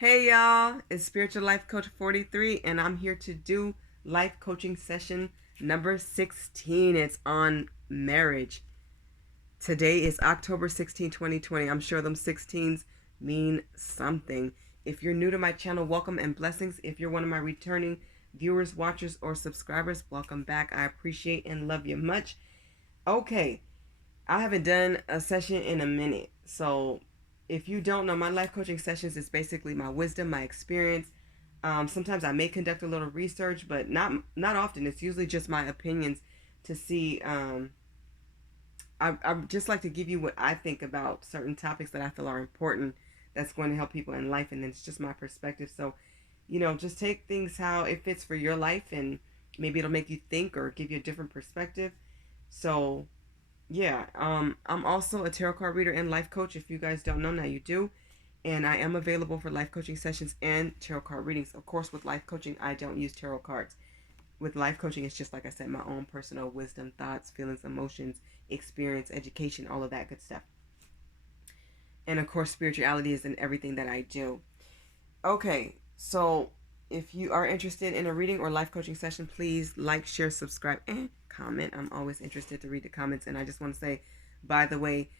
Hey y'all, it's Spiritual Life Coach 43 and I'm here to do life coaching session number 16. It's on marriage. Today is October 16, 2020. I'm sure them 16s mean something. If you're new to my channel, welcome and blessings. If you're one of my returning viewers, watchers, or subscribers, welcome back. I appreciate and love you much. Okay, I haven't done a session in a minute. So if you don't know, my life coaching sessions is basically my wisdom, my experience. Sometimes I may conduct a little research, but not often. It's usually just my opinions to see. I just like to give you what I think about certain topics that I feel are important that's going to help people in life, and then it's just my perspective. So, just take things how it fits for your life, and maybe it'll make you think or give you a different perspective. So yeah, I'm also a tarot card reader and life coach. If you guys don't know, now you do. And I am available for life coaching sessions and tarot card readings. Of course, with life coaching, I don't use tarot cards. With life coaching, it's just like I said, my own personal wisdom, thoughts, feelings, emotions, experience, education, all of that good stuff. And of course, spirituality is in everything that I do. Okay, so if you are interested in a reading or life coaching session, please like, share, subscribe, and comment. I'm always interested to read the comments. And I just want to say, by the way,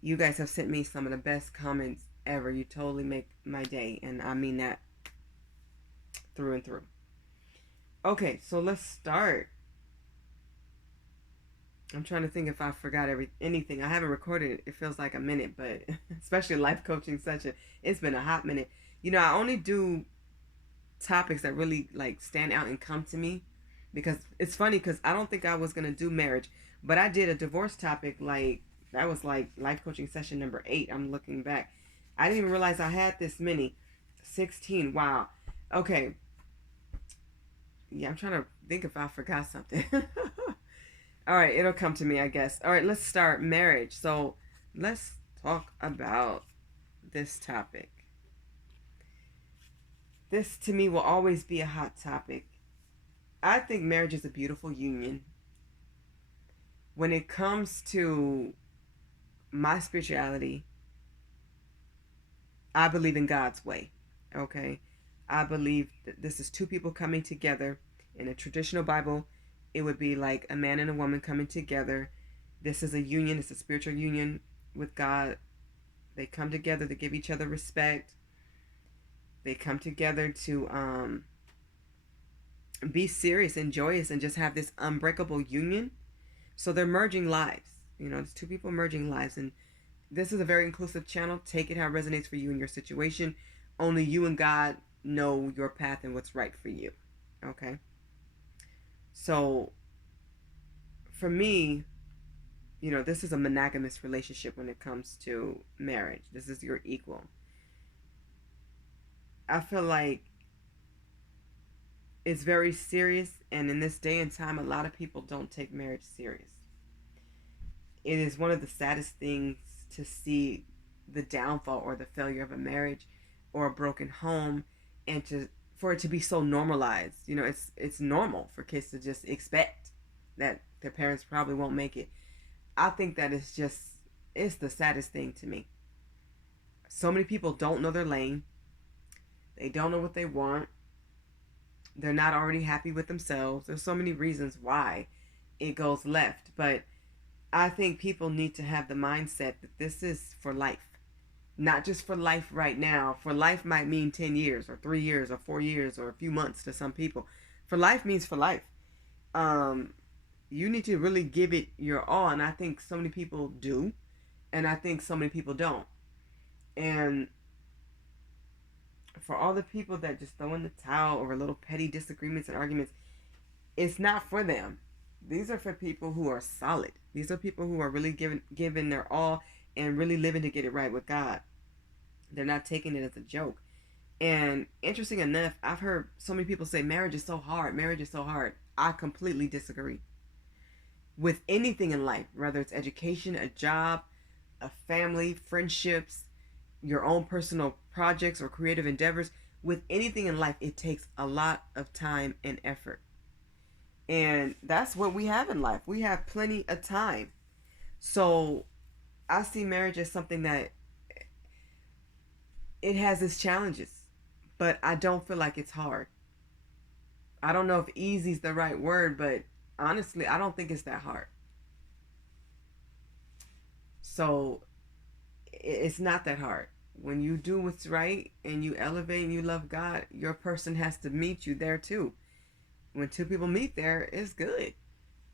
you guys have sent me some of the best comments ever. You totally make my day. And I mean that through and through. Okay, so let's start. I'm trying to think if I forgot anything. I haven't recorded it. It feels like a minute, but especially life coaching session, it's been a hot minute. I only do topics that really like stand out and come to me, because it's funny because I don't think I was gonna do marriage, but I did a divorce topic. Like that was like life coaching session number 8. I'm looking back, I didn't even realize I had this many. 16. Wow. Okay. Yeah, I'm trying to think if I forgot something. All right, it'll come to me, I guess. All right, let's start marriage. So let's talk about this topic. This to me will always be a hot topic. I think marriage is a beautiful union. When it comes to my spirituality, I believe in God's way. Okay? I believe that this is two people coming together. In a traditional Bible, it would be like a man and a woman coming together. This is a union, it's a spiritual union with God. They come together to give each other respect. They come together to be serious and joyous and just have this unbreakable union. So they're merging lives. It's two people merging lives. And this is a very inclusive channel. Take it how it resonates for you and your situation. Only you and God know your path and what's right for you. Okay? So for me, this is a monogamous relationship when it comes to marriage. This is your equal. I feel like it's very serious, and in this day and time, a lot of people don't take marriage serious. It is one of the saddest things to see the downfall or the failure of a marriage or a broken home, and for it to be so normalized. It's normal for kids to just expect that their parents probably won't make it. I think that it's the saddest thing to me. So many people don't know their lane. They don't know what they want. They're not already happy with themselves. There's so many reasons why it goes left, but I think people need to have the mindset that this is for life. Not just for life right now. For life might mean 10 years or 3 years or 4 years or a few months to some people. For life means for life. You need to really give it your all, and I think so many people do, and I think so many people don't. And for all the people that just throw in the towel over little petty disagreements and arguments, it's not for them. These are for people who are solid. These are people who are really giving their all and really living to get it right with God. They're not taking it as a joke. And interesting enough, I've heard so many people say marriage is so hard. Marriage is so hard. I completely disagree. With anything in life, whether it's education, a job, a family, friendships, your own personal projects or creative endeavors, with anything in life, it takes a lot of time and effort. And that's what we have in life. We have plenty of time. So I see marriage as something that it has its challenges. but I don't feel like it's hard. I don't know if easy is the right word, but honestly, I don't think it's that hard. So it's not that hard. When you do what's right and you elevate and you love God, your person has to meet you there too. When two people meet there, it's good.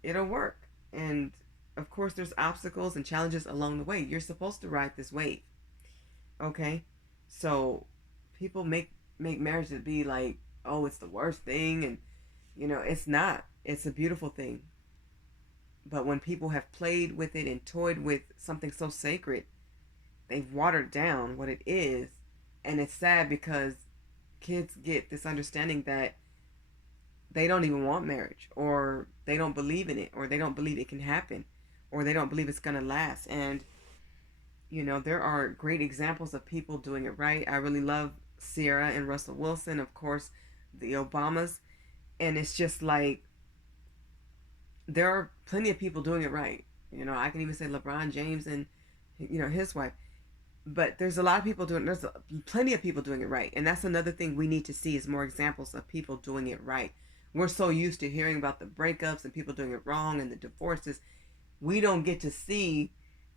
It'll work. And of course, there's obstacles and challenges along the way. You're supposed to ride this wave. Okay? So people make marriage to be like, oh, it's the worst thing, and it's not. It's a beautiful thing. But when people have played with it and toyed with something so sacred, they've watered down what it is. And it's sad because kids get this understanding that they don't even want marriage, or they don't believe in it, or they don't believe it can happen, or they don't believe it's going to last. And there are great examples of people doing it right. I really love Sierra and Russell Wilson, of course, the Obamas. And it's just like, there are plenty of people doing it right. I can even say LeBron James and his wife. But there's a lot of people doing. There's plenty of people doing it right, and that's another thing we need to see is more examples of people doing it right. We're so used to hearing about the breakups and people doing it wrong and the divorces. We don't get to see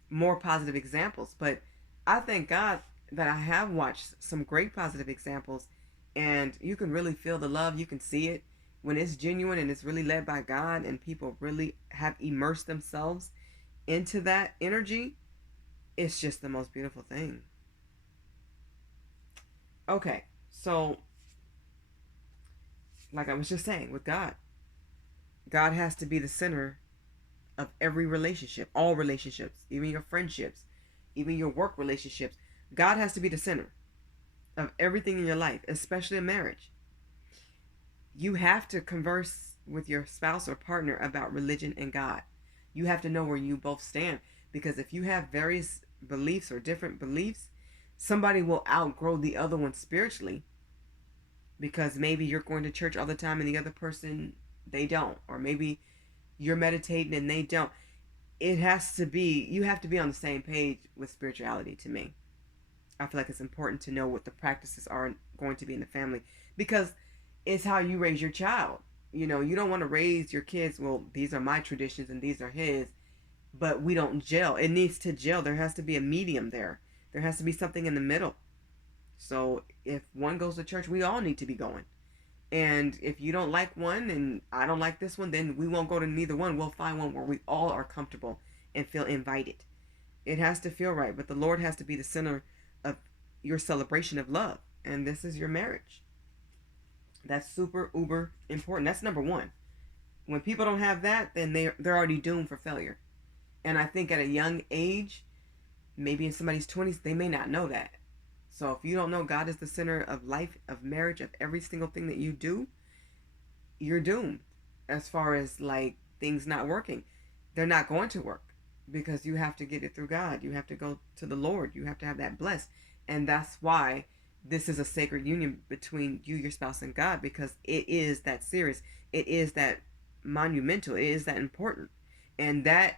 more positive examples. But I thank God that I have watched some great positive examples, and you can really feel the love. You can see it when it's genuine and it's really led by God, and people really have immersed themselves into that energy. It's just the most beautiful thing. Okay, so like I was just saying, with God, God has to be the center of every relationship, all relationships, even your friendships, even your work relationships. God has to be the center of everything in your life, especially a marriage. You have to converse with your spouse or partner about religion and God. You have to know where you both stand, because if you have various beliefs or different beliefs, somebody will outgrow the other one spiritually, because maybe you're going to church all the time and the other person, they don't, or maybe you're meditating and they don't. You have to be on the same page with spirituality. To me, I feel like it's important to know what the practices are going to be in the family, because it's how you raise your child. You don't want to raise your kids, well, these are my traditions and these are his, but we don't gel. It needs to gel. There has to be a medium there. There has to be something in the middle. So if one goes to church, we all need to be going. And if you don't like one and I don't like this one, then we won't go to neither one. We'll find one where we all are comfortable and feel invited. It has to feel right, but the Lord has to be the center of your celebration of love. And this is your marriage. That's super uber important. That's number one. When people don't have that, then they're already doomed for failure. And I think at a young age, maybe in somebody's 20s, they may not know that. So if you don't know God is the center of life, of marriage, of every single thing that you do, you're doomed. As far as like things not working, they're not going to work, because you have to get it through God. You have to go to the Lord. You have to have that blessed. And that's why this is a sacred union between you, your spouse, and God, because it is that serious. It is that monumental. It is that important. And that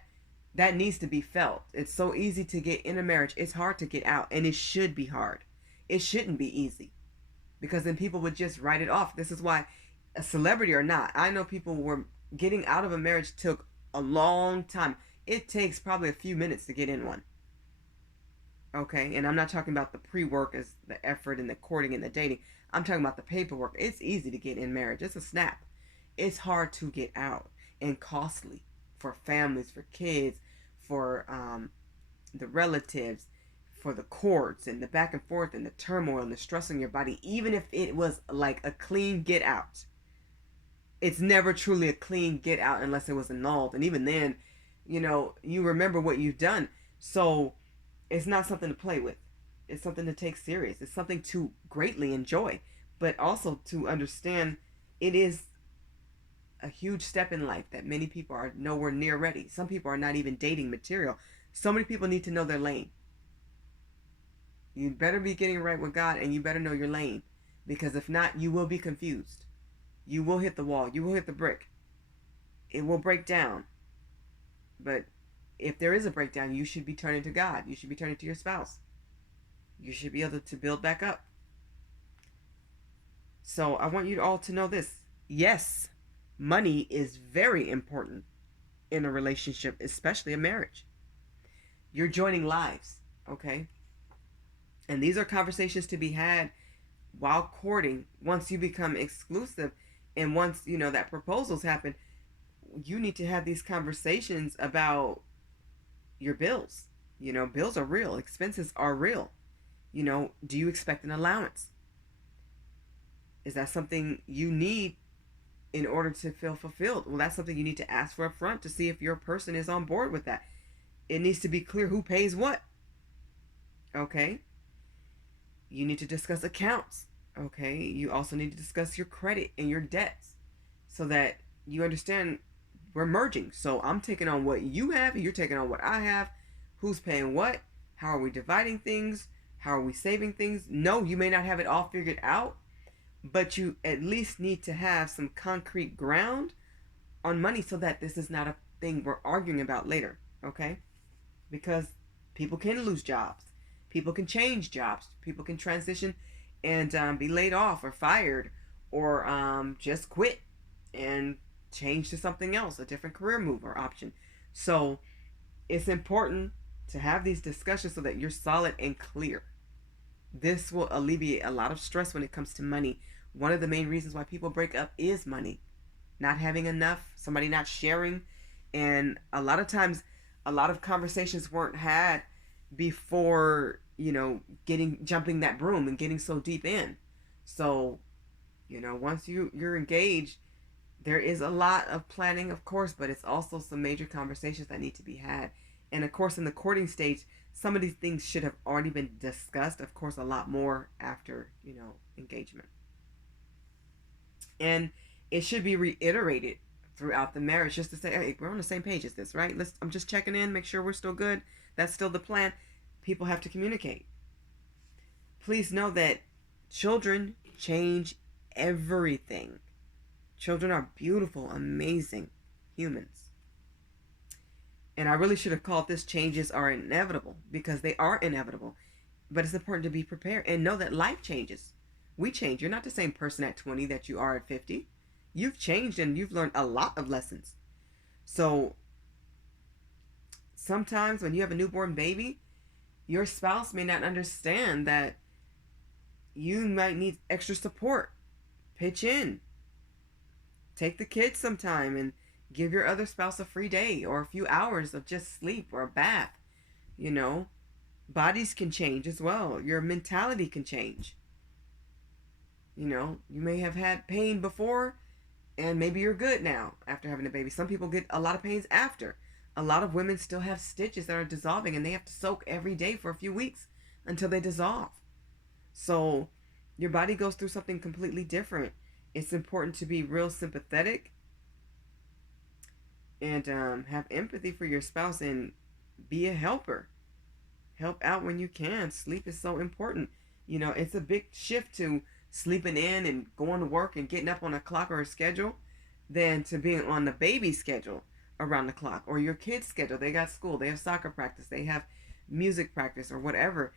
needs to be felt. It's so easy to get in a marriage. It's hard to get out, and it should be hard. It shouldn't be easy, because then people would just write it off. This is why, a celebrity or not, I know people were getting out of a marriage took a long time. It takes probably a few minutes to get in one. Okay, and I'm not talking about the pre-work as the effort and the courting and the dating. I'm talking about the paperwork. It's easy to get in marriage. It's a snap. It's hard to get out, and costly for families, for kids, for the relatives, for the courts and the back and forth and the turmoil and the stress on your body. Even if it was like a clean get out, it's never truly a clean get out unless it was annulled. And even then, you remember what you've done. So it's not something to play with. It's something to take serious. It's something to greatly enjoy, but also to understand it is a huge step in life that many people are nowhere near ready. Some people are not even dating material. So many people need to know their lane. You better be getting right with God, and you better know your lane, because if not, you will be confused. You will hit the wall. You will hit the brick. It will break down. But if there is a breakdown, you should be turning to God. You should be turning to your spouse. You should be able to build back up. So I want you all to know this. Yes, money is very important in a relationship, especially a marriage. You're joining lives, okay? And these are conversations to be had while courting. Once you become exclusive and once, that proposals happen, you need to have these conversations about your bills. Bills are real, expenses are real. Do you expect an allowance? Is that something you need in order to feel fulfilled? Well, that's something you need to ask for up front to see if your person is on board with that. It needs to be clear who pays what. Okay? You need to discuss accounts. Okay? You also need to discuss your credit and your debts so that you understand we're merging. So I'm taking on what you have and you're taking on what I have. Who's paying what? How are we dividing things? How are we saving things? No, you may not have it all figured out, but you at least need to have some concrete ground on money so that this is not a thing we're arguing about later, okay? Because people can lose jobs, people can change jobs, people can transition and be laid off or fired or just quit and change to something else, a different career move or option. So it's important to have these discussions so that you're solid and clear. This will alleviate a lot of stress when it comes to money. One of the main reasons why people break up is money. Not having enough, somebody not sharing. And a lot of times, a lot of conversations weren't had before, jumping that broom and getting so deep in. So, once you're engaged, there is a lot of planning, of course, but it's also some major conversations that need to be had. And of course, in the courting stage, some of these things should have already been discussed. Of course, a lot more after, engagement. And it should be reiterated throughout the marriage just to say, hey, we're on the same page as this, right? I'm just checking in, make sure we're still good. That's still the plan. People have to communicate. Please know that children change everything. Children are beautiful, amazing humans. And I really should have called this changes are inevitable because they are inevitable. But it's important to be prepared and know that life changes. We change. You're not the same person at 20 that you are at 50. You've changed and you've learned a lot of lessons. So sometimes when you have a newborn baby, your spouse may not understand that you might need extra support. Pitch in. Take the kids sometime and give your other spouse a free day or a few hours of just sleep or a bath. Bodies can change as well. Your mentality can change. You may have had pain before and maybe you're good now after having a baby. Some people get a lot of pains after. A lot of women still have stitches that are dissolving and they have to soak every day for a few weeks until they dissolve. So your body goes through something completely different. It's important to be real sympathetic and have empathy for your spouse and be a helper. Help out when you can. Sleep is so important. It's a big shift to sleeping in and going to work and getting up on a clock or a schedule than to being on the baby schedule around the clock or your kids' schedule. They got school, they have soccer practice, they have music practice or whatever.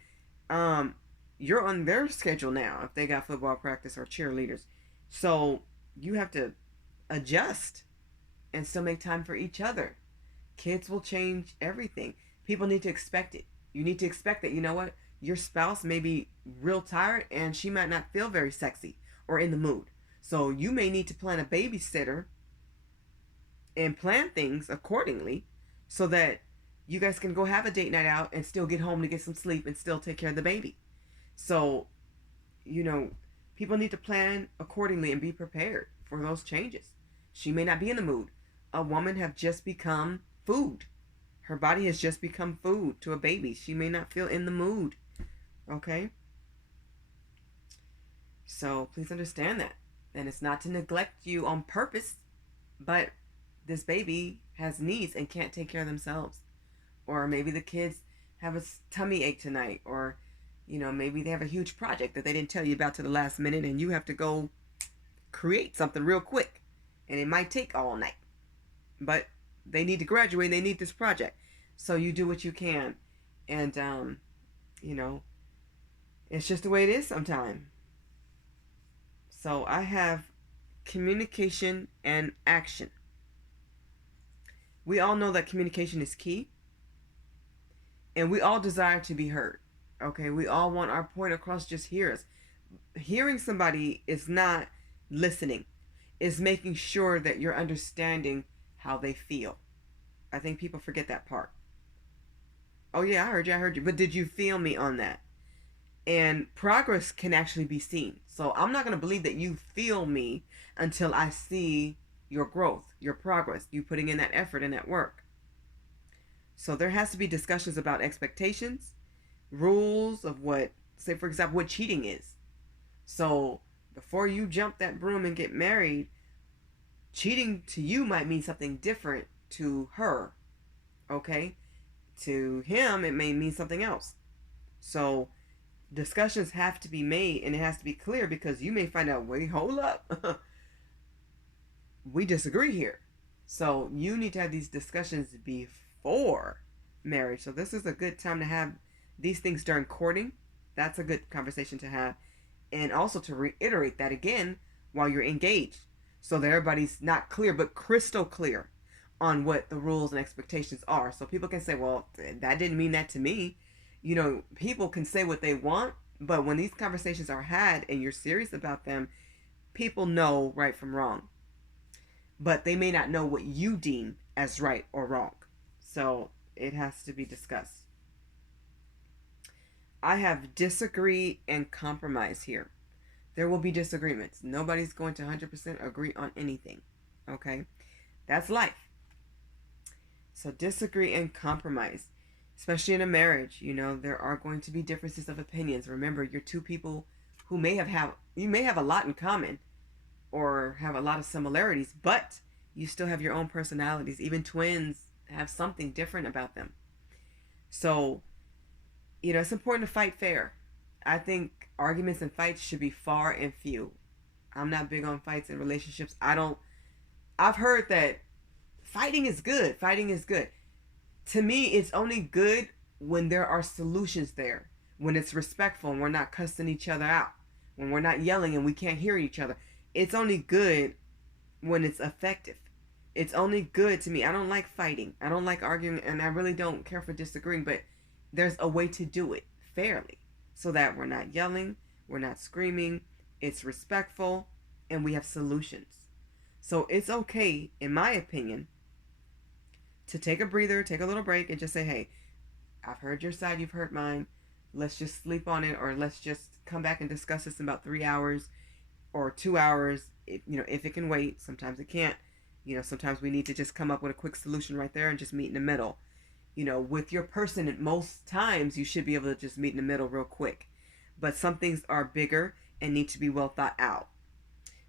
You're on their schedule now if they got football practice or cheerleaders. So you have to adjust and still make time for each other. Kids will change everything. People need to expect it. You need to expect that, your spouse may be real tired and she might not feel very sexy or in the mood. So you may need to plan a babysitter and plan things accordingly so that you guys can go have a date night out and still get home to get some sleep and still take care of the baby. So, people need to plan accordingly and be prepared for those changes. She may not be in the mood. A woman have just become food. Her body has just become food to a baby. She may not feel in the mood. Okay? So please understand that. And it's not to neglect you on purpose, but this baby has needs and can't take care of themselves. Or maybe the kids have a tummy ache tonight, or maybe they have a huge project that they didn't tell you about to the last minute and you have to go create something real quick. And it might take all night. But they need to graduate, they need this project. So you do what you can. And, it's just the way it is sometimes. So I have communication and action. We all know that communication is key, and we all desire to be heard. Okay, we all want our point across. Just hear us. Hearing somebody is not listening, is making sure that you're understanding how they feel. I think people forget that part. Oh yeah, I heard you, but did you feel me on that? And progress can actually be seen. So I'm not going to believe that you feel me until I see your growth, your progress, you putting in that effort and that work. So there has to be discussions about expectations, rules of what, say for example, what cheating is. So before you jump that broom and get married, cheating to you might mean something different to her. Okay? To him, it may mean something else. So discussions have to be made, and it has to be clear, because you may find out, wait, hold up. We disagree here. So you need to have these discussions before marriage. So this is a good time to have these things during courting. That's a good conversation to have. And also to reiterate that again while you're engaged, so that everybody's not clear but crystal clear on what the rules and expectations are. So people can say, well, that didn't mean that to me. You know, people can say what they want, but when these conversations are had and you're serious about them, people know right from wrong. But they may not know what you deem as right or wrong. So it has to be discussed. I have disagree and compromise here. There will be disagreements. Nobody's going to 100% agree on anything. Okay? That's life. So disagree and compromise. Especially in a marriage, you know, there are going to be differences of opinions. Remember, you're two people who you may have a lot in common or have a lot of similarities, but you still have your own personalities. Even twins have something different about them. So, you know, it's important to fight fair. I think arguments and fights should be far and few. I'm not big on fights in relationships. I've heard that fighting is good. Fighting is good. To me, it's only good when there are solutions there, when it's respectful and we're not cussing each other out, when we're not yelling and we can't hear each other. It's only good when it's effective. It's only good to me. I don't like fighting. I don't like arguing, and I really don't care for disagreeing, but there's a way to do it fairly so that we're not yelling, we're not screaming, it's respectful, and we have solutions. So it's okay, in my opinion, to take a breather, take a little break, and just say, hey, I've heard your side, you've heard mine. Let's just sleep on it, or let's just come back and discuss this in about 3 hours or 2 hours. If it can wait. Sometimes it can't. Sometimes we need to just come up with a quick solution right there and just meet in the middle. With your person, at most times you should be able to just meet in the middle real quick. But some things are bigger and need to be well thought out.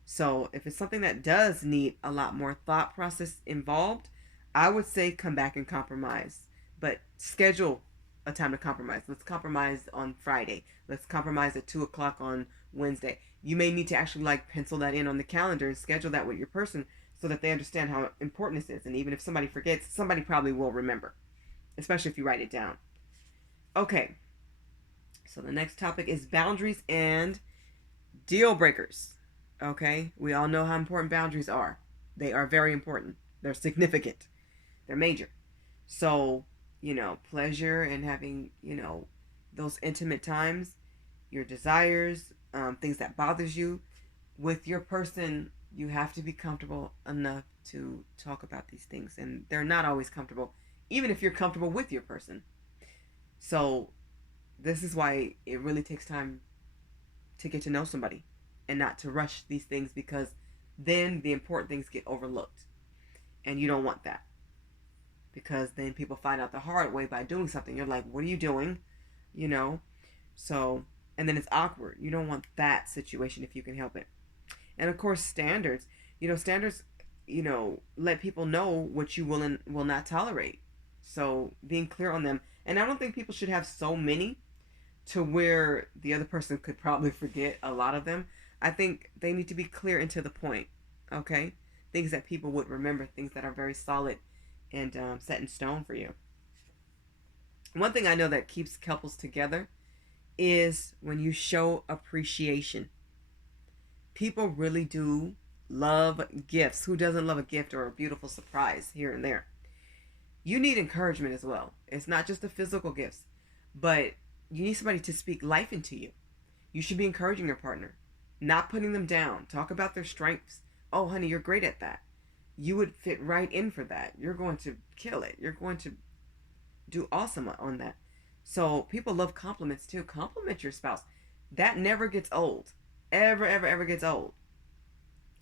So if it's something that does need a lot more thought process involved, I would say come back and compromise. But schedule a time to compromise. Let's compromise on Friday. Let's compromise at 2 o'clock on Wednesday. You may need to actually pencil that in on the calendar and schedule that with your person so that they understand how important this is. And even if somebody forgets, somebody probably will remember, especially if you write it down. Okay. So the next topic is boundaries and deal breakers. Okay. We all know how important boundaries are. They are very important. They're significant. They're major. So, pleasure and having, those intimate times, your desires, things that bothers you with your person, you have to be comfortable enough to talk about these things. And they're not always comfortable, even if you're comfortable with your person. So this is why it really takes time to get to know somebody and not to rush these things, because then the important things get overlooked. And you don't want that, because then people find out the hard way by doing something. You're like, what are you doing? So, and then it's awkward. You don't want that situation if you can help it. And of course, standards. Standards, let people know what you will and will not tolerate. So being clear on them. And I don't think people should have so many to where the other person could probably forget a lot of them. I think they need to be clear and to the point. Okay? Things that people would remember, things that are very solid and set in stone for you. One thing I know that keeps couples together is when you show appreciation. People really do love gifts. Who doesn't love a gift or a beautiful surprise here and there? You need encouragement as well. It's not just the physical gifts, but you need somebody to speak life into you. You should be encouraging your partner, not putting them down. Talk about their strengths. Oh, honey, you're great at that. You would fit right in for that. You're going to kill it. You're going to do awesome on that. So people love compliments too. Compliment your spouse. That never gets old. Ever gets old.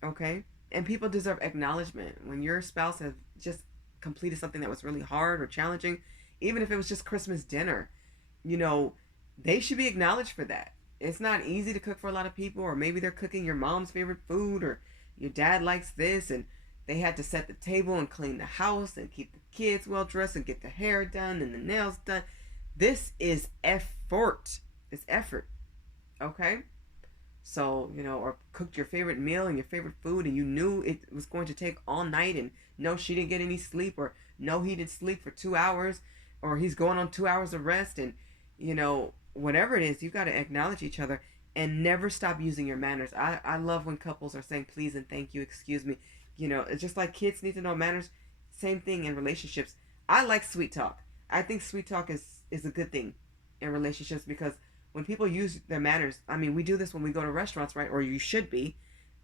Okay? And people deserve acknowledgement. When your spouse has just completed something that was really hard or challenging, even if it was just Christmas dinner, you know, they should be acknowledged for that. It's not easy to cook for a lot of people, or maybe they're cooking your mom's favorite food, or your dad likes this, and they had to set the table and clean the house and keep the kids well dressed and get the hair done and the nails done. This is effort. It's effort. Okay? So, you know, or cooked your favorite meal and your favorite food, and you knew it was going to take all night, and no, she didn't get any sleep, or no, he didn't sleep for 2 hours, or he's going on 2 hours of rest, and, you know, whatever it is, you got to acknowledge each other and never stop using your manners. I love when couples are saying please and thank you, excuse me. You know, it's just like kids need to know manners. Same thing in relationships. I like sweet talk. I think sweet talk is a good thing in relationships, because when people use their manners, I mean, we do this when we go to restaurants, right? Or you should be,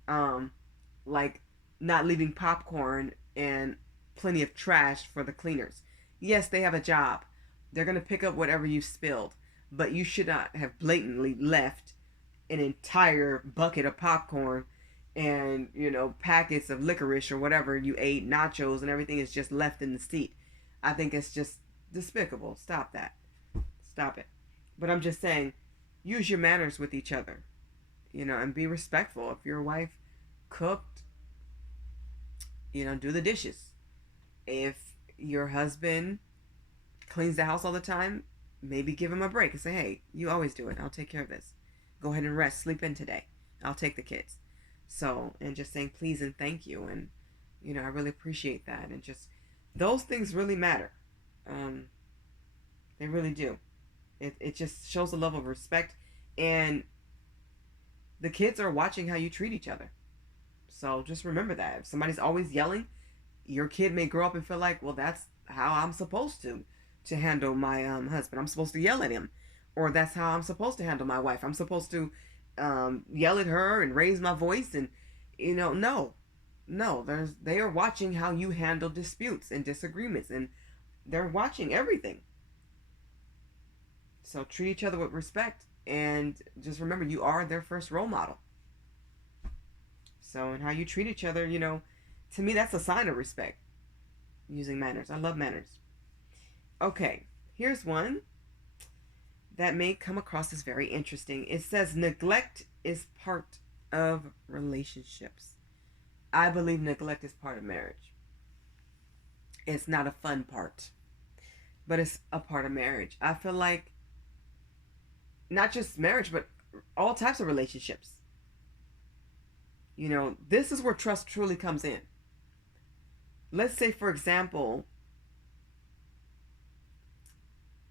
like not leaving popcorn and plenty of trash for the cleaners. Yes, they have a job. They're going to pick up whatever you spilled, but you should not have blatantly left an entire bucket of popcorn and, you know, packets of licorice or whatever you ate, nachos and everything is just left in the seat. I think it's just despicable. Stop that. Stop it. But I'm just saying, use your manners with each other, you know, and be respectful. If your wife cooked, you know, do the dishes. If your husband cleans the house all the time, maybe give him a break and say, hey, you always do it. I'll take care of this. Go ahead and rest. Sleep in today. I'll take the kids. So, and just saying please and thank you. And, you know, I really appreciate that. And just, those things really matter. They really do. It just shows a level of respect. And the kids are watching how you treat each other. So just remember that. If somebody's always yelling, your kid may grow up and feel like, well, that's how I'm supposed to handle my husband. I'm supposed to yell at him. Or that's how I'm supposed to handle my wife. I'm supposed to yell at her and raise my voice. And, you know, no. They are watching how you handle disputes and disagreements. And they're watching everything. So treat each other with respect. And just remember, you are their first role model. So, and how you treat each other, you know, to me, that's a sign of respect. Using manners. I love manners. Okay, here's one that may come across as very interesting. It says neglect is part of relationships. I believe neglect is part of marriage. It's not a fun part, but it's a part of marriage. I feel like not just marriage, but all types of relationships. You know, this is where trust truly comes in. Let's say, for example,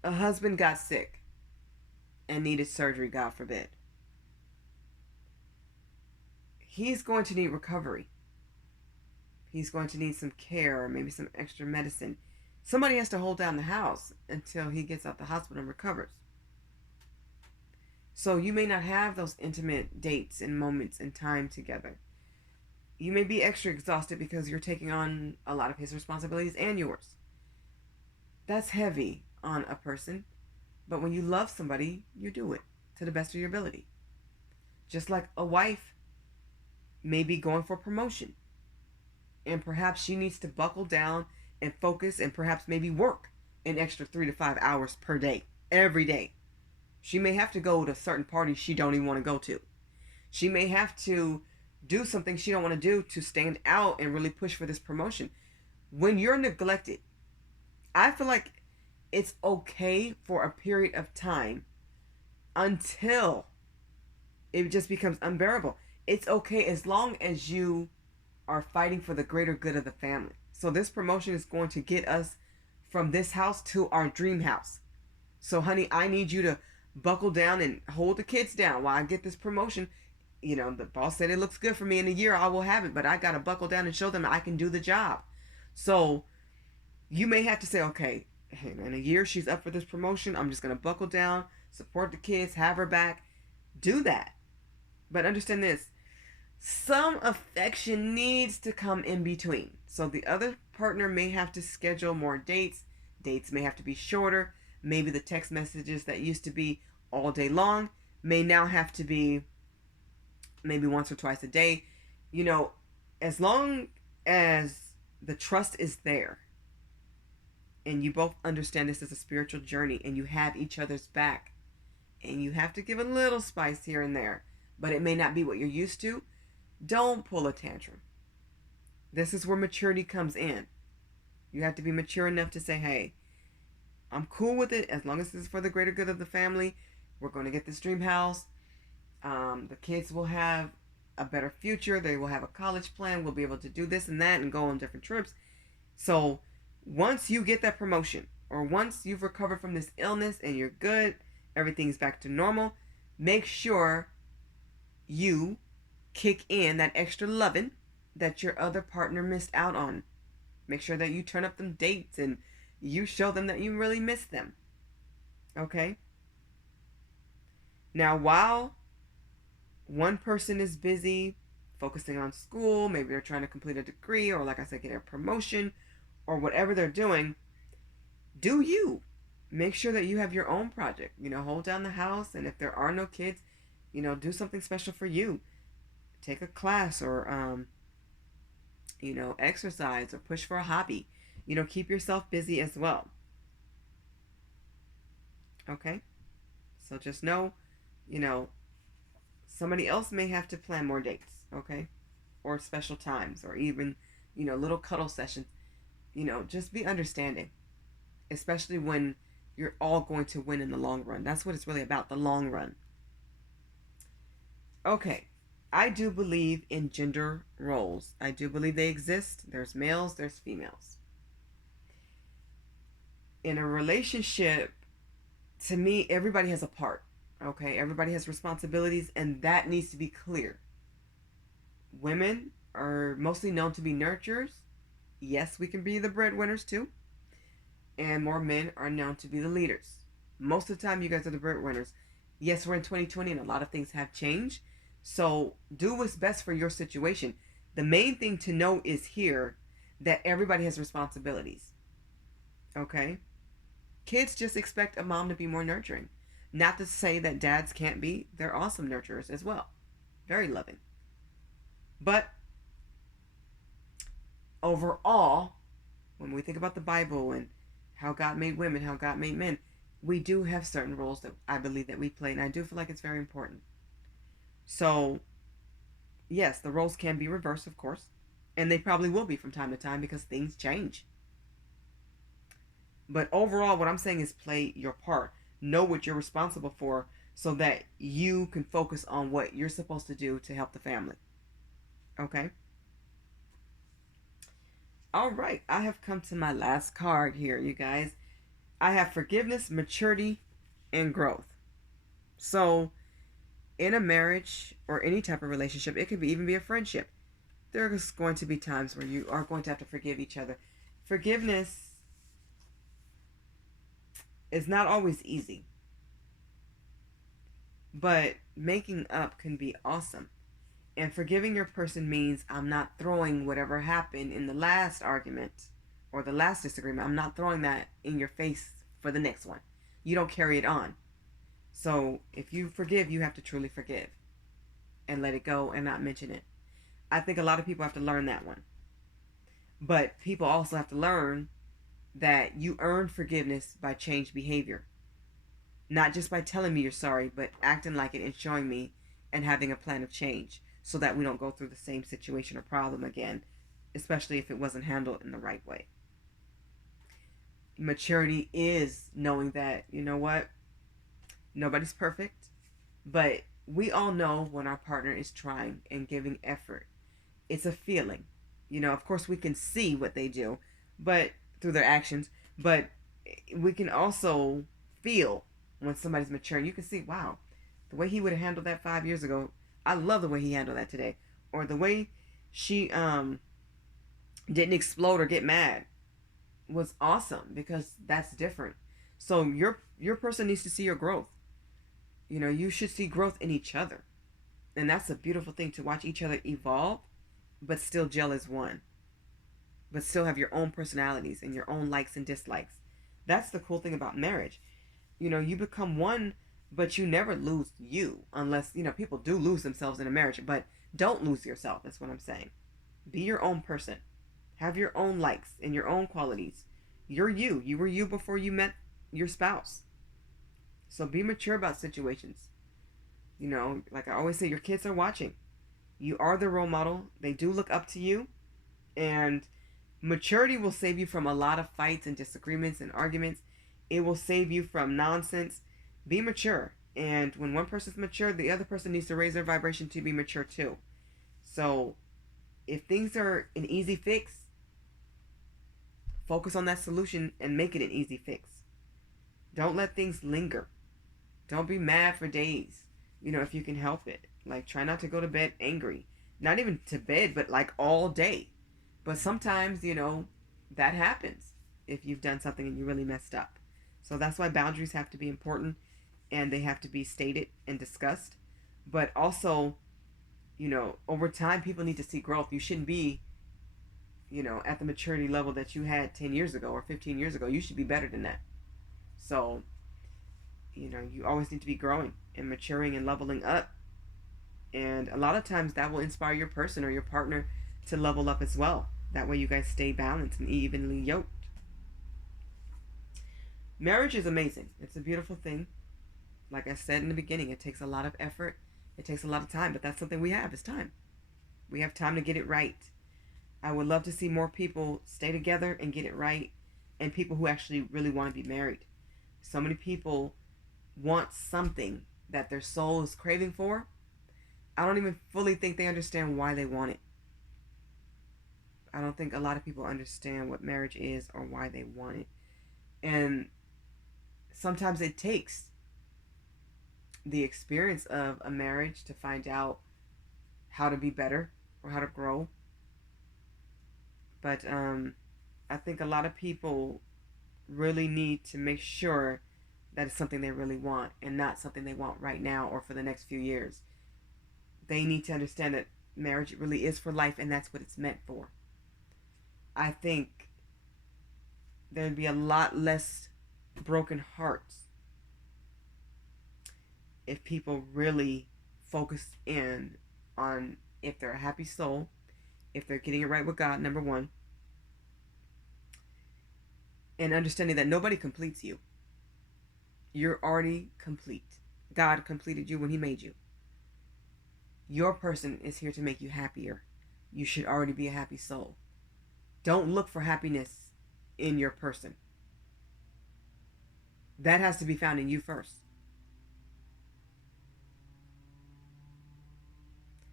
a husband got sick and needed surgery, God forbid. He's going to need recovery. He's going to need some care or maybe some extra medicine. Somebody has to hold down the house until he gets out the hospital and recovers. So you may not have those intimate dates and moments and time together. You may be extra exhausted because you're taking on a lot of his responsibilities and yours. That's heavy on a person. But when you love somebody, you do it to the best of your ability. Just like a wife may be going for promotion. And perhaps she needs to buckle down and focus and perhaps maybe work an extra 3 to 5 hours per day, every day. She may have to go to certain parties she don't even want to go to. She may have to do something she don't want to do to stand out and really push for this promotion. When you're neglected, I feel like it's okay for a period of time until it just becomes unbearable. It's okay as long as you are fighting for the greater good of the family. So this promotion is going to get us from this house to our dream house. So honey, I need you to buckle down and hold the kids down while I get this promotion. The boss said it looks good for me in a year, I will have it, but I got to buckle down and show them I can do the job. So you may have to say, okay, hey, in a year she's up for this promotion. I'm just going to buckle down, support the kids, have her back. Do that. But understand this, some affection needs to come in between. So the other partner may have to schedule more dates. Dates may have to be shorter. Maybe the text messages that used to be all day long may now have to be maybe once or twice a day. As long as the trust is there and you both understand this is a spiritual journey and you have each other's back, and you have to give a little spice here and there, but it may not be what you're used to, don't pull a tantrum. This is where maturity comes in. You have to be mature enough to say, hey, I'm cool with it as long as this is for the greater good of the family. We're going to get this dream house. The kids will have a better future. They will have a college plan. We'll be able to do this and that and go on different trips. So once you get that promotion, or once you've recovered from this illness and you're good, everything's back to normal, make sure you kick in that extra loving that your other partner missed out on. Make sure that you turn up them dates and you show them that you really miss them. Okay? Now, while one person is busy focusing on school, maybe they're trying to complete a degree, or like I said, get a promotion, or whatever they're doing, do you. Make sure that you have your own project. Hold down the house, and if there are no kids, do something special for you. Take a class, or exercise, or push for a hobby. Keep yourself busy as well. Okay? So just know, somebody else may have to plan more dates, okay? Or special times, or even, little cuddle sessions. Just be understanding, especially when you're all going to win in the long run. That's what it's really about, the long run. Okay, I do believe in gender roles. I do believe they exist. There's males, there's females. In a relationship, to me, everybody has a part. Okay, everybody has responsibilities, and that needs to be clear. Women are mostly known to be nurturers. Yes, we can be the breadwinners too. And more men are known to be the leaders. Most of the time, you guys are the breadwinners. Yes, we're in 2020 and a lot of things have changed. So do what's best for your situation. The main thing to know is here that everybody has responsibilities. Okay? Kids just expect a mom to be more nurturing. Not to say that dads can't be. They're awesome nurturers as well. Very loving. But overall, when we think about the Bible and how God made women, how God made men, we do have certain roles that I believe that we play, and I do feel like it's very important. So, yes, the roles can be reversed, of course, and they probably will be from time to time because things change. But overall, what I'm saying is play your part. Know what you're responsible for so that you can focus on what you're supposed to do to help the family. Okay? All right, I have come to my last card here, you guys. I have forgiveness, maturity, and growth. So, in a marriage or any type of relationship, it could even be a friendship, there's going to be times where you are going to have to forgive each other. Forgiveness is not always easy, but making up can be awesome. And forgiving your person means I'm not throwing whatever happened in the last argument or the last disagreement, I'm not throwing that in your face for the next one. You don't carry it on. So if you forgive, you have to truly forgive and let it go and not mention it. I think a lot of people have to learn that one. But people also have to learn that you earn forgiveness by changed behavior. Not just by telling me you're sorry, but acting like it and showing me and having a plan of change so that we don't go through the same situation or problem again, especially if it wasn't handled in the right way. Maturity is knowing that, you know what, nobody's perfect, but we all know when our partner is trying and giving effort. It's a feeling. Of course we can see what they do, but through their actions, but we can also feel when somebody's maturing. You can see, wow, the way he would have handled that 5 years ago, I love the way he handled that today. Or the way she didn't explode or get mad was awesome, because that's different. So your person needs to see your growth. You should see growth in each other. And that's a beautiful thing, to watch each other evolve, but still gel as one. But still have your own personalities and your own likes and dislikes. That's the cool thing about marriage. You become one, but you never lose you, unless, people do lose themselves in a marriage, but don't lose yourself. That's what I'm saying. Be your own person. Have your own likes and your own qualities. You're you. You were you before you met your spouse. So be mature about situations. Like I always say, your kids are watching. You are the role model. They do look up to you. And maturity will save you from a lot of fights and disagreements and arguments. It will save you from nonsense. Be mature. And when one person's mature, the other person needs to raise their vibration to be mature too. So if things are an easy fix, focus on that solution and make it an easy fix. Don't let things linger. Don't be mad for days, if you can help it. Like, try not to go to bed angry. Not even to bed, but like all day. But sometimes, that happens if you've done something and you really messed up. So that's why boundaries have to be important, and they have to be stated and discussed. But also, over time, people need to see growth. You shouldn't be, at the maturity level that you had 10 years ago or 15 years ago. You should be better than that. So, you always need to be growing and maturing and leveling up. And a lot of times that will inspire your person or your partner to level up as well. That way you guys stay balanced and evenly yoked. Marriage is amazing. It's a beautiful thing. Like I said in the beginning, it takes a lot of effort. It takes a lot of time, but that's something we have, is time. We have time to get it right. I would love to see more people stay together and get it right, and people who actually really want to be married. So many people want something that their soul is craving for. I don't even fully think they understand why they want it. I don't think a lot of people understand what marriage is or why they want it. And sometimes it takes the experience of a marriage to find out how to be better or how to grow. But I think a lot of people really need to make sure that it's something they really want and not something they want right now or for the next few years. They need to understand that marriage really is for life, and that's what it's meant for. I think there'd be a lot less broken hearts if people really focused in on if they're a happy soul, if they're getting it right with God, number one, and understanding that nobody completes you. You're already complete. God completed you when He made you. Your person is here to make you happier. You should already be a happy soul. Don't look for happiness in your person. That has to be found in you first.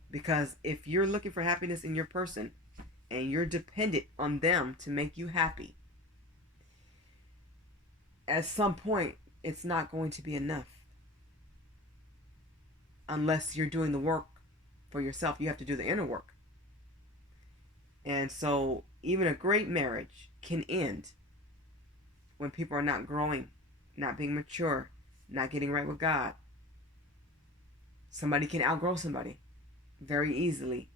Because if you're looking for happiness in your person and you're dependent on them to make you happy, at some point it's not going to be enough. Unless you're doing the work for yourself, you have to do the inner work. And so even a great marriage can end when people are not growing, not being mature, not getting right with God. Somebody can outgrow somebody very easily,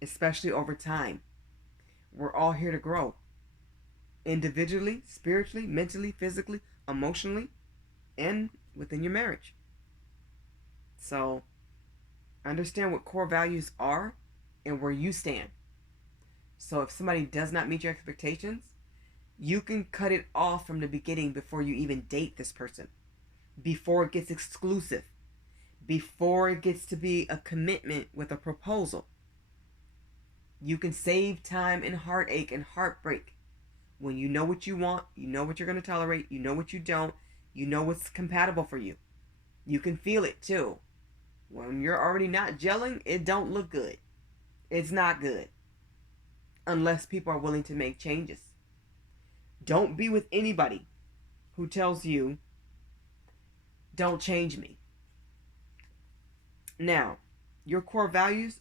especially over time. We're all here to grow. Individually, spiritually, mentally, physically, emotionally, and within your marriage. So understand what core values are and where you stand. So if somebody does not meet your expectations, you can cut it off from the beginning before you even date this person. Before it gets exclusive. Before it gets to be a commitment with a proposal. You can save time and heartache and heartbreak when you know what you want, you know what you're going to tolerate, you know what you don't, you know what's compatible for you. You can feel it too. When you're already not gelling, it don't look good. It's not good. Unless people are willing to make changes. Don't be with anybody who tells you, don't change me. Now, Your core values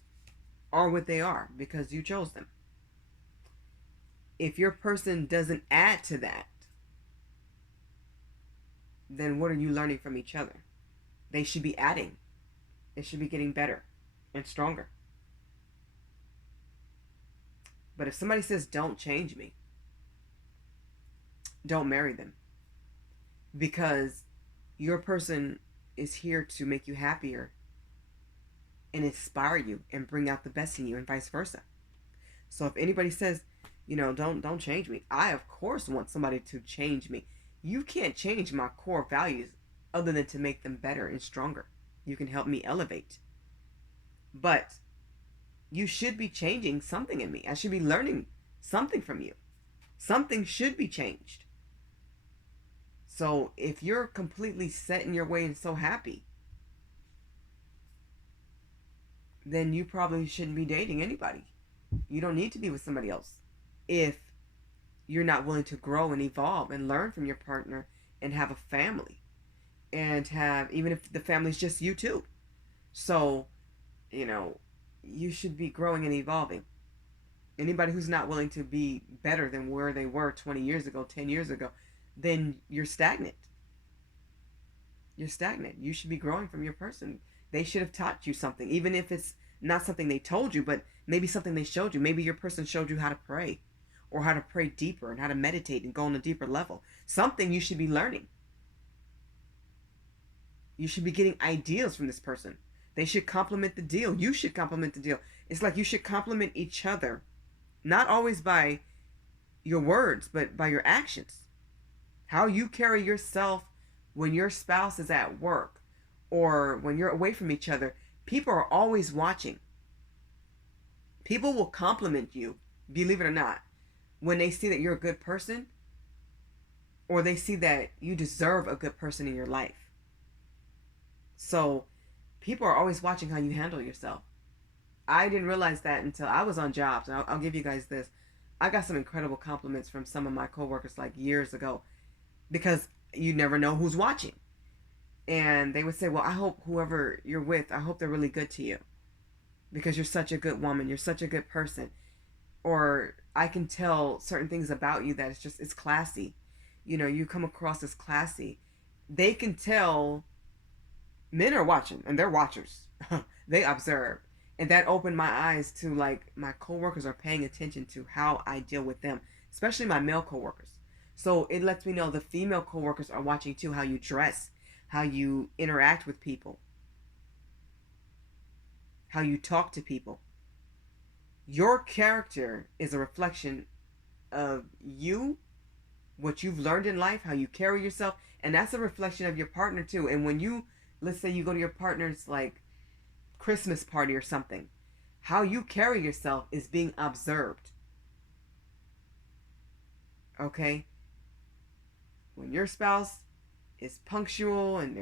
are what they are because you chose them. If your person doesn't add to that, then what are you learning from each other? They should be adding. It should be getting better and stronger. But if somebody says, don't change me, don't marry them. Because your person is here to make you happier and inspire you and bring out the best in you, and vice versa. So if anybody says, don't change me, I of course want somebody to change me. You can't change my core values other than to make them better and stronger. You can help me elevate. But you should be changing something in me. I should be learning something from you. Something should be changed. So if you're completely set in your way and so happy, then you probably shouldn't be dating anybody. You don't need to be with somebody else if you're not willing to grow and evolve and learn from your partner and have a family, and have, even if the family's just you two. So, you should be growing and evolving. Anybody who's not willing to be better than where they were 20 years ago, 10 years ago, then you're stagnant. You're stagnant. You should be growing from your person. They should have taught you something, even if it's not something they told you, but maybe something they showed you. Maybe your person showed you how to pray, or how to pray deeper, and how to meditate and go on a deeper level. Something you should be learning. You should be getting ideas from this person. They should complement the deal. You should complement the deal. It's like you should complement each other, not always by your words, but by your actions. How you carry yourself when your spouse is at work or when you're away from each other. People are always watching. People will compliment you, believe it or not, when they see that you're a good person, or they see that you deserve a good person in your life. So people are always watching how you handle yourself. I didn't realize that until I was on jobs. And I'll give you guys this. I got some incredible compliments from some of my coworkers like years ago, because you never know who's watching. And they would say, well, I hope whoever you're with, I hope they're really good to you, because you're such a good woman. You're such a good person. Or I can tell certain things about you that it's classy. You come across as classy. They can tell men are watching, and they're watchers. They observe. And that opened my eyes to, like, my coworkers are paying attention to how I deal with them, especially my male coworkers. So it lets me know the female coworkers are watching too, how you dress, how you interact with people, how you talk to people. Your character is a reflection of you, what you've learned in life, how you carry yourself, and that's a reflection of your partner too. And when you, let's say you go to your partner's like Christmas party or something, how you carry yourself is being observed. Okay? When your spouse is punctual and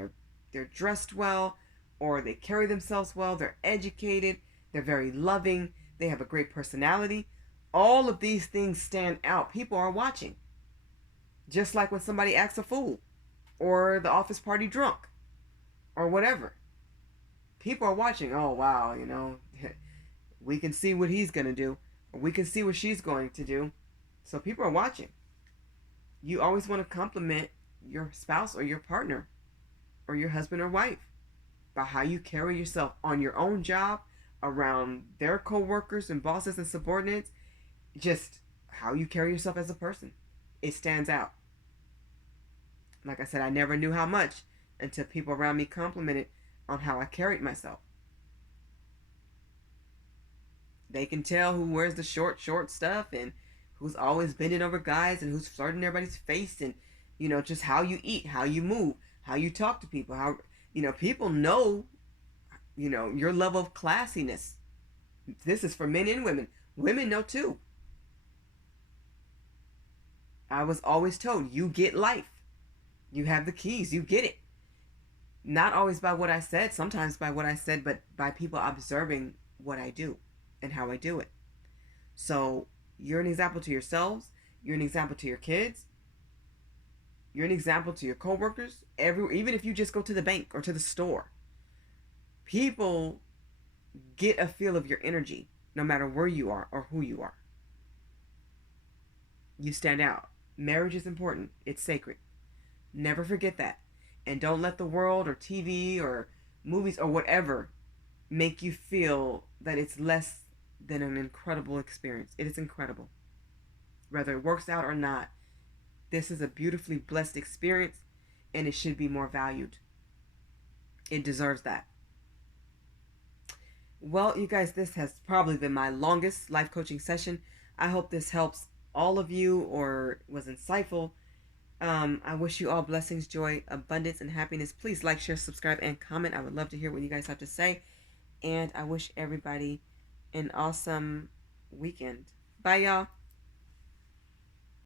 they're dressed well, or they carry themselves well, they're educated, they're very loving, they have a great personality, all of these things stand out. People are watching. Just like when somebody acts a fool, or the office party drunk, or whatever. People are watching. Oh, wow, we can see what he's going to do, or we can see what she's going to do. So people are watching. You always want to compliment your spouse or your partner or your husband or wife by how you carry yourself on your own job, around their co-workers and bosses and subordinates. Just how you carry yourself as a person. It stands out. Like I said, I never knew how much until people around me complimented on how I carried myself. They can tell who wears the short stuff, and who's always bending over guys, and who's flirting everybody's face, and just how you eat, how you move, how you talk to people, how people know your level of classiness. This is for men and women. Women know too. I was always told, you get life. You have the keys, you get it. Not always by what I said, sometimes by what I said, but by people observing what I do and how I do it. So you're an example to yourselves. You're an example to your kids. You're an example to your coworkers. Even if you just go to the bank or to the store, people get a feel of your energy, no matter where you are or who you are. You stand out. Marriage is important. It's sacred. Never forget that. And don't let the world or TV or movies or whatever make you feel that it's less than an incredible experience. It is incredible. Whether it works out or not, this is a beautifully blessed experience and it should be more valued. It deserves that. Well, you guys, this has probably been my longest life coaching session. I hope this helps all of you or was insightful. I wish you all blessings, joy, abundance, and happiness. Please like, share, subscribe, and comment. I would love to hear what you guys have to say. And I wish everybody an awesome weekend. Bye, y'all.